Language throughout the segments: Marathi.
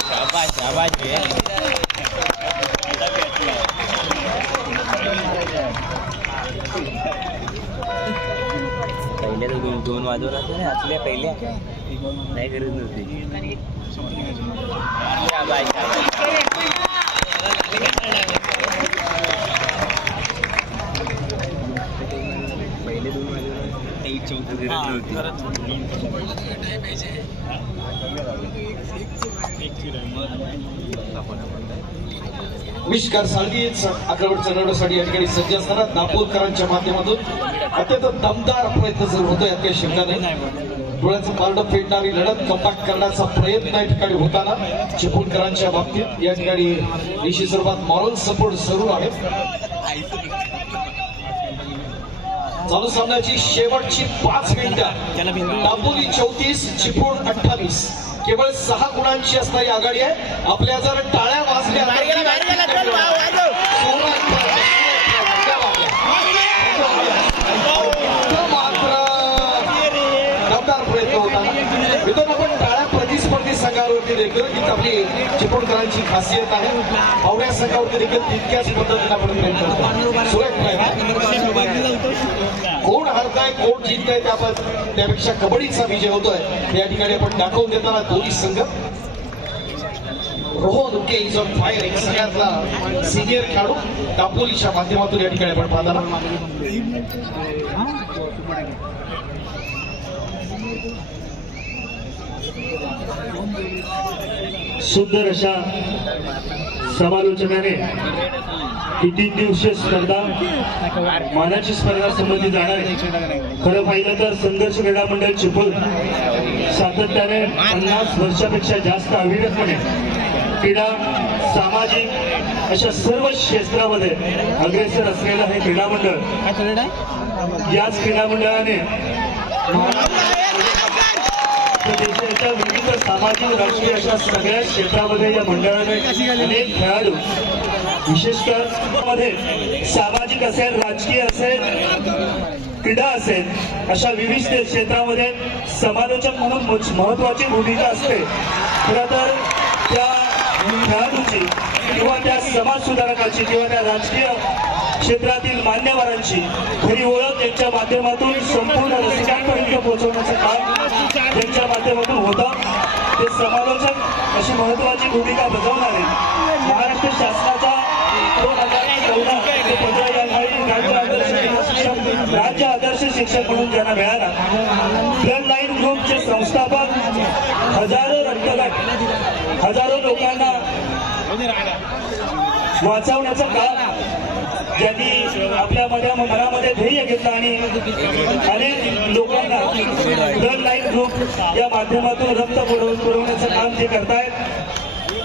शाबाश शाबाश पहिल्या तर दोन दोन वाजवला होते ना असल्या पहिल्या नाही करत नव्हती. विष्कार साळवी आक्रमण चढवण्यासाठी या ठिकाणी सज्ज असताना दापोलकरांच्या माध्यमातून अत्यंत दमदार प्रयत्न जर होतो यात काही शंका नाही डोळ्याचं पारडं फेडणारी लढत कपाट करण्याचा प्रयत्न या ठिकाणी होताना चिपळूणकरांच्या बाबतीत या ठिकाणी निश्चित स्वरूपात मॉरल सपोर्ट जरूर आहे. चालू सामन्याची शेवटची पाच मिनिटं दापोली चौतीस चिपळूण अठ्ठावीस. केवळ सहा गुणांची असणारी आघाडी आहे. आपल्या जर टाळ्या वाजल्या तर मात्र दमदार प्रयत्न होता मित्रांनो आपण टाळ्या प्रतिस्पर्धी देखील ही आपली चिपळूणकरांची खासियत आहे. पावड्या संघावरती देखील तितक्याच पद्धतीने आपण प्रेम करतो. सुरेख कोण हरताय कोण जिंकताय त्या त्यापेक्षा कबड्डीचा विजय होतोय. या ठिकाणी आपण दाखवून देताना दोन्ही संघ. रोहन उके इज ऑन फायर एक सगळ्यातला सिनियर खेळाडू. दापोलीच्या माध्यमातून या ठिकाणी आपण पाहताना. सुंदर अशा समालोचनाने ही तीन दिवसीय स्पर्धा मानाची स्पर्धा संबंधित जाणार आहे. खरं पाहिलं तर संघर्ष क्रीडा मंडळ चिपळूण सातत्याने पन्नास वर्षापेक्षा जास्त अविरतपणे क्रीडा सामाजिक अशा सर्व क्षेत्रामध्ये अग्रेसर असलेलं हे क्रीडा मंडळ याच क्रीडा मंडळाने सामाजिक राजकीय अशा सगळ्या क्षेत्रामध्ये या मंडळाने अनेक खेळाडू विशेषतः मध्ये सामाजिक असेल राजकीय असेल क्रीडा असेल अशा विविध क्षेत्रामध्ये समालोचक म्हणून महत्वाची भूमिका असते. खरं तर त्या खेळाडूची किंवा त्या समाज सुधारकाची किंवा त्या राजकीय क्षेत्रातील मान्यवरांची खरी ओळख त्यांच्या माध्यमातून संपूर्ण रसिकांपर्यंत पोहोचवण्याचं काम ते समालोचक अशी महत्वाची भूमिका बजावणारे महाराष्ट्र शासनाचा दोन हजार चौदा ते पंधरा या काळी राज्य आदर्श शिक्षक राज्य आदर्श शिक्षक म्हणून त्यांना मिळाला फ्रंट लाईन ग्रुपचे संस्थापक हजारो रक्तगट हजारो लोकांना वाचवण्याचं काम ज्यांनी आपल्या मध्ये मनामध्ये ध्येय घेतलं आणि अनेक लोकांना ब्लड लाईन ग्रुप या माध्यमातून रक्त पुरवण्याचं काम ते करतायत.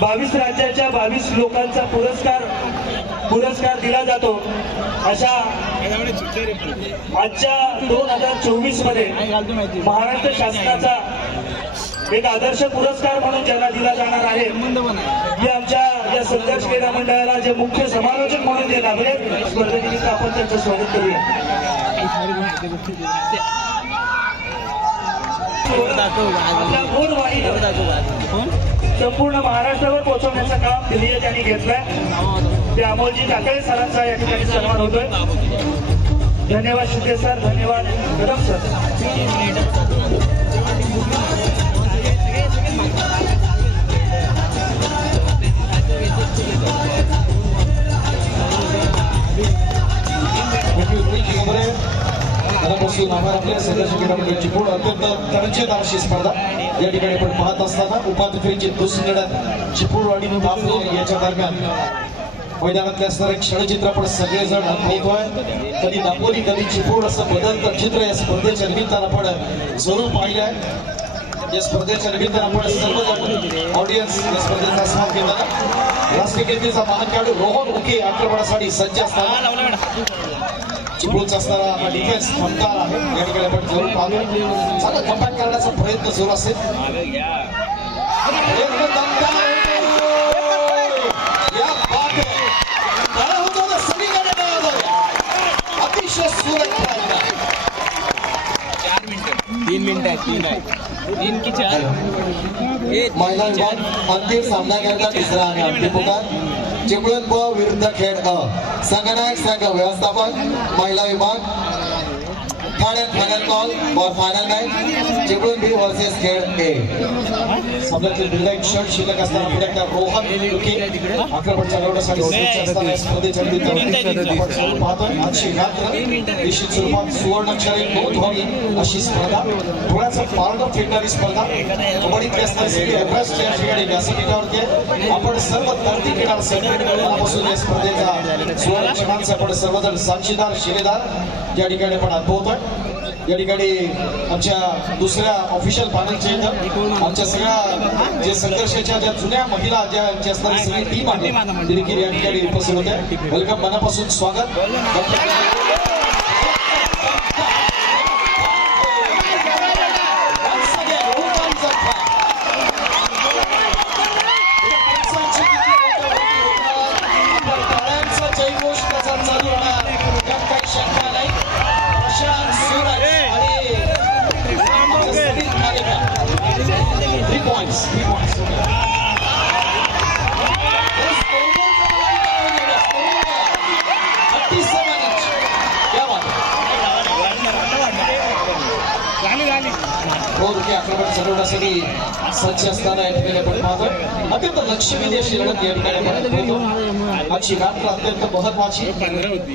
बावीस राज्याच्या बावीस लोकांचा पुरस्कार पुरस्कार दिला जातो. अशा आजच्या दोन हजार चोवीसमध्ये महाराष्ट्र शासनाचा एक आदर्श पुरस्कार म्हणून ज्यांना दिला जाणार आहे हे आमच्या सध्या संघर्ष क्रीडा मंडळाला जे मुख्य समालोचक म्हणून ते लाभले स्पर्धेनिमित्त आपण त्यांचं स्वागत करूया. संपूर्ण महाराष्ट्रावर पोहोचवण्याचं काम दिल्ली त्यांनी घेतलंय. ते अमोलजी टाकळे सरांचा या ठिकाणी सन्मान होतोय. धन्यवाद शिंदे सर. धन्यवाद. कदम सर. संघर्ष क्रीडामध्ये अत्यंत दर्जेदार अशी स्पर्धा या ठिकाणी आपण पाहत असताना उपांत्य फेरीची दुसरी लढत चिपळूण आणि दापोली याच्या दरम्यान मैदानातले असणारे क्षणचित्र आपण सगळेजण अनुभवतोय. कधी दापोली कधी चिपळूण असं बदलतं चित्र या स्पर्धेच्या निमित्तानं आपण जरूर पाहिलं आहे या स्पर्धेच्या निमित्तानं आपण सर्वजण ऑडियन्स या स्पर्धेचा आस्वाद घेताना राष्ट्रीय केंद्रीचा महान खेळाडू रोहन उके आक्रमणासाठी सज्ज असताना चिपळूणचा असणारा हा डिफेन्स दमदार आहे. या ठिकाणी आपण जरूर पाहतो. चांगला कम्बॅक करण्याचा प्रयत्न जोर असेल. आहे. अतिशय सुरेख. तीन मिनिट आहेत तीन आहेत. तीन की चार? महिला अंतिम सामना करता तिसरा आणि अंतिम पुकार. चिपळूण ब विरुद्ध खेळ. अ संघनायक संघ व्यवस्थापन महिला विभाग. Third and final call for final match Chiplun B versus खेळ ए शिल्लक असताना पुढे रोहन असताना स्पर्धेच्या आपण सर्व पाहतोय आजची रात्र निश्चित स्वरूपात नोंद व्हावी अशी स्पर्धा डोळ्याचं पारडं फेडणारी स्पर्धा कबड्डीतली असणारी सगळी एव्हरेस्ट या ठिकाणी व्यासपीठावरती आपण सर्व धरती या स्पर्धेचा सुवर्ण क्षणांचा आपण सर्वजण साक्षीदार शिलेदार या ठिकाणी आपण अनुभवतोय या ठिकाणी आमच्या दुसऱ्या ऑफिशियल पॅनलचे इथं आमच्या सगळ्या जे संघर्षाच्या ज्या जुन्या महिला ज्या आमची असणारी सगळी टीम आहे ती देखील या ठिकाणी उपस्थित होते वेलकम मनापासून स्वागत. रोडके आक्रमण सज्ज असताना या ठिकाणी आपण पाहतोय. अत्यंत लक्षवेधी अशी लढत या ठिकाणी आपण पाहतो आजची रात्र अत्यंत महत्वाची.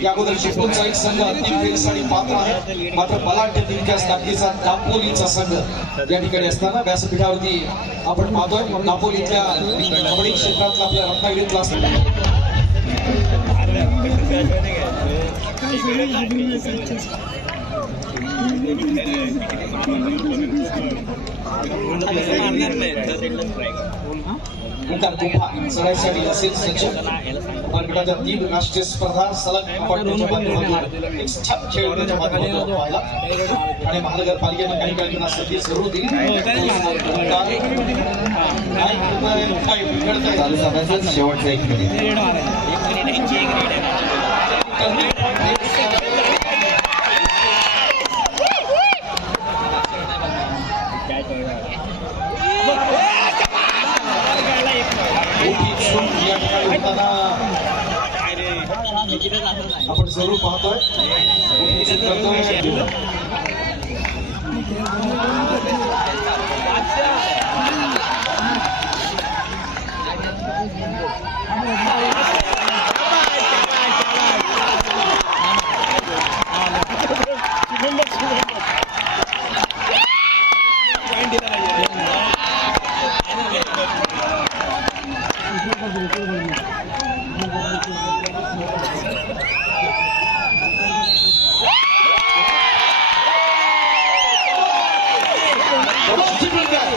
या अगोदर चिपळूणचा एक संघ अंतिम फेरीसाठी पात्र आहे. मात्र मला वाटते ताकदीचा दापोलीचा संघ या ठिकाणी असताना व्यासपीठावरती आपण पाहतोय. दापोलीतल्या कबड्डी क्षेत्रातला आपल्या रत्नागिरीतला असताना ओंकार तीन राष्ट्रीय स्पर्धा सलग आपण माध्यमातून एक आणि महानगरपालिकेनं काही काही संधी जरूर दिली काय शेवटचा एक मिनिट मोठी चूक या ठिकाणी होताना आपण जरूर पाहतोय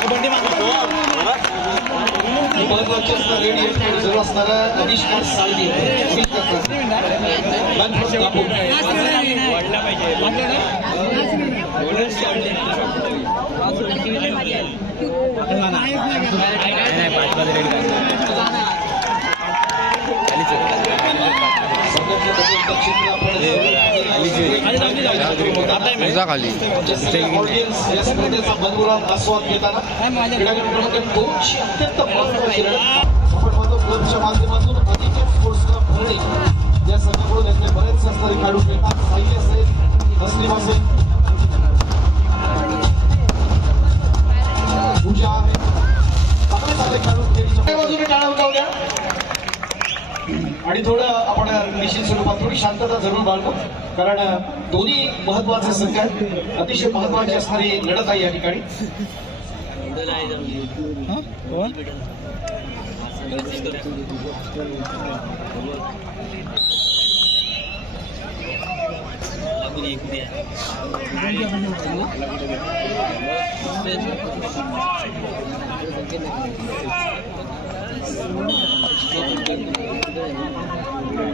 मोठी चूक करतोय महत्त्वाचे असणार रेडिओ जवळ असणारा अविष्कार साळवी खाली ऑडियन्स या स्पर्धेचा मनमुराद आस्वाद घेताना. क्रीडागट क्रमांक दोनशे अत्यंत महत्वाची क्लबच्या माध्यमातून अधिक स्पोर्ट्स क्लब भरणे या संघाकडून यातले बरेच असणारे खेळाडू खेळतात साई असेल तस्लीम असेल. पूजा आहे. चांगले चांगले खेळाडू खेळीच्या बाजूने टाळा उठाव द्या आणि थोडं आपण निश्चित स्वरूपात थोडी शांतता जरूर बाळगू. कारण दोन्ही महत्त्वाचे संघ आहेत. अतिशय महत्वाची असणारी लढत आहे या ठिकाणी.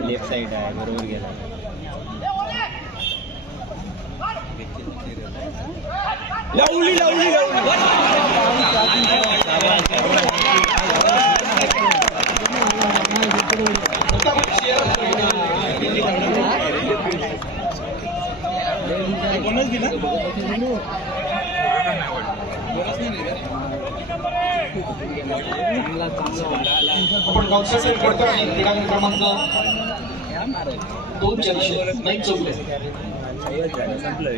लेफ्ट साईड आहे बरोबर गेला लावली लावली कोणच आपण कॉन्सन्ट्रेट करतो आणि क्रीडांगण क्रमांक दोन चारशे. नाही चौकले संपलं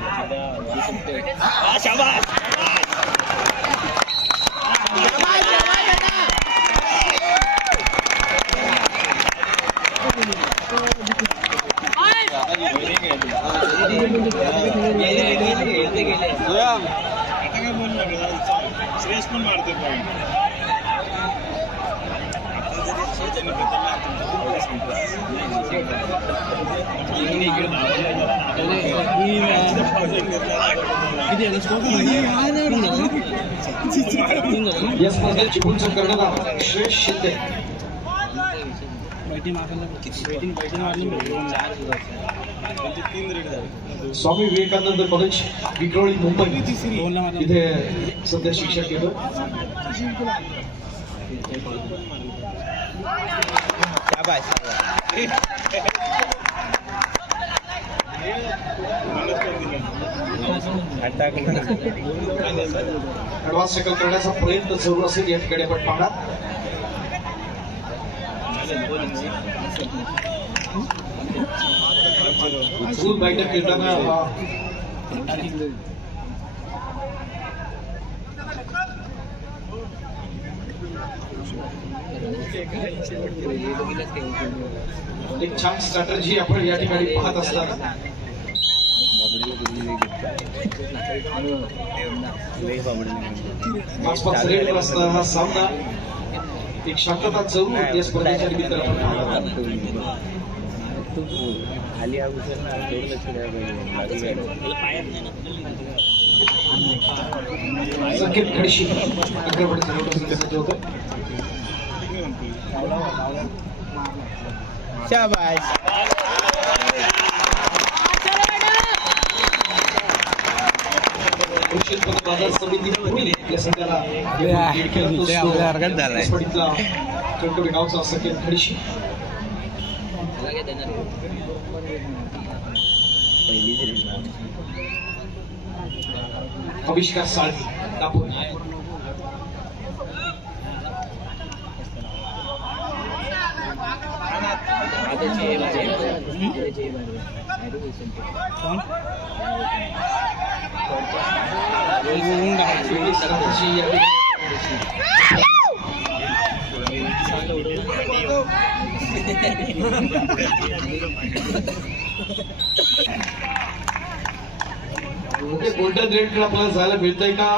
好觉我们啊小麦 या स्पर्धेत चिपळूणचा कर्णधार श्रेष शिंदे स्वामी विवेकानंद कॉलेज विक्रोळी मुंबई. इथे सध्या शिक्षक घेतो. अटॅक ऍडव्हान्स सेकल करण्याचा प्रयत्न सुरू असेल या ठिकाणी आपण पाहणार. फुल बैठक खेळताना एक छान स्ट्रॅटर्जी आपण या ठिकाणी पाहत असताना हा सामना एक शांतता जरूर या स्पर्धेच्या निमित्तानं खाली हा उचल ना लक्ष संकेत खडशी सज्ज होतं शाबाश उत्पन्न बाजार समिती पुणे या संघाला. स्पर्धेतला कणकवली गावचा खडशी अविष्कार साळवी दापोली. गोल्डन रेड आपल्याला जायला मिळतंय का?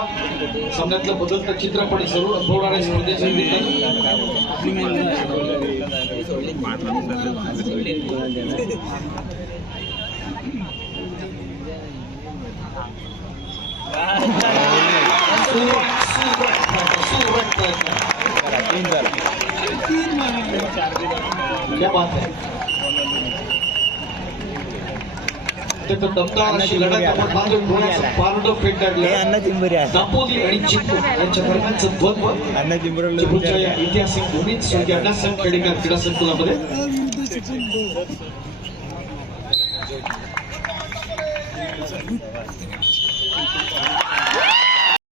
सामन्यातलं बदलतं चित्रपट जरूर अनुभवणार स्पर्धेच्या निमित्तानं सुरुवात सुरुवात प्रयत्न, सुरुवात प्रयत्न. तीन झाला क्या बात है ते तर दमदार अशी लढत आपण पाहतो डोळ्याचं पारडं हे फेटाळलं अण्णा चिंबरी दापोली आणि चिपळूण यांच्या दरम्यानचं द्वंद्व अण्णा चिंबरी भूमीत अण्णासाहेब खेडेकर क्रीडा संकुलामध्ये